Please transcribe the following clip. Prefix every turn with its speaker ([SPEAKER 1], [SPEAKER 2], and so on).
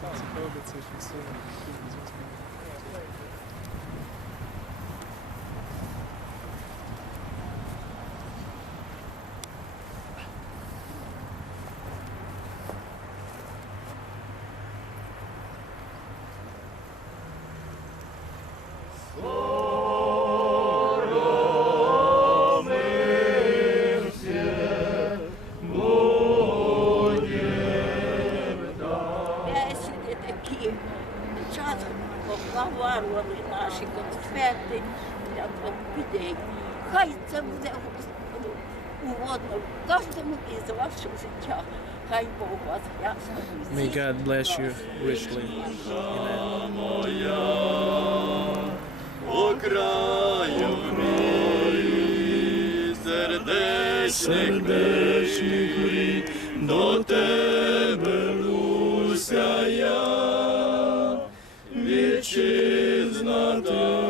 [SPEAKER 1] Сам заходиться, фіксує. Наварвали наші конспекти для людей. Хай це буде угодно кожному із ваших життя. Хай Бог вас ясно.
[SPEAKER 2] May God bless you richly. Amen.
[SPEAKER 3] Мій, сердечних мрій, до тебе Вітчизна та